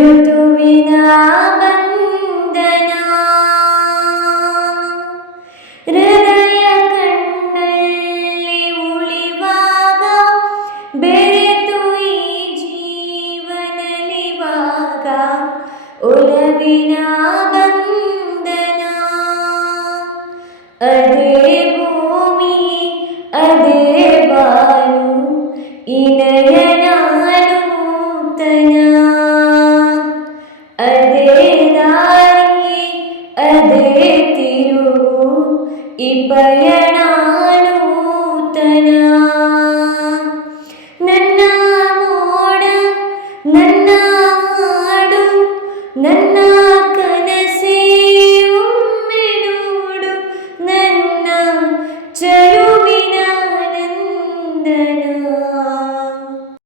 ಋತುವಿನ ಬಂಧನ ಹೃದಯ ಕಣ್ಣಲ್ಲಿ ಉಳಿವಾಗ ಬೆರೆತು ಈ ಜೀವನಲಿವಾಗ ಒಲವಿನ ಬಂಧನ ಅದೇ ಭೂಮಿ ಅದೇ ಬಾನು ಈ ನಯನ ನೂತನ ಅದೇ ದಾರಿ ಅದೇ ತಿರುವು ಈ ಪಯಣ